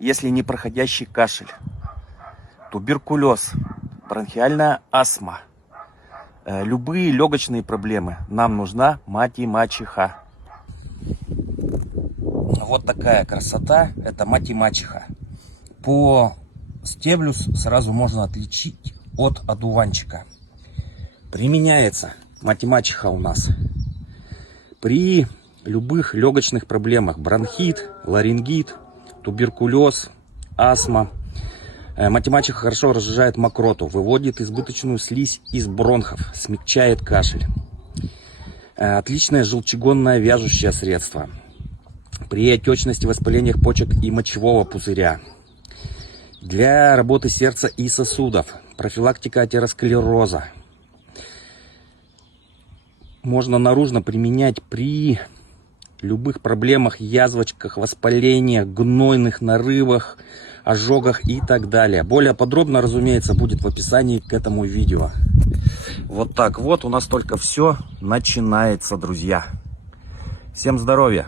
если не проходящий кашель, туберкулез, бронхиальная астма, любые легочные проблемы, нам нужна мать и мачеха. Вот такая красота, это мать и мачеха. По стеблю сразу можно отличить от одуванчика. Применяется мать и мачеха у нас при любых легочных проблемах: бронхит, ларингит, туберкулез, астма. Мать и мачеха хорошо разжижает мокроту, выводит избыточную слизь из бронхов, смягчает кашель. Отличное желчегонное вяжущее средство при отечности, воспалениях почек и мочевого пузыря. Для работы сердца и сосудов, профилактика атеросклероза. Можно наружно применять при любых проблемах, язвочках, воспалениях, гнойных нарывах, ожогах и так далее. Более подробно, разумеется, будет в описании к этому видео. Вот так вот у нас только все начинается, друзья. Всем здоровья!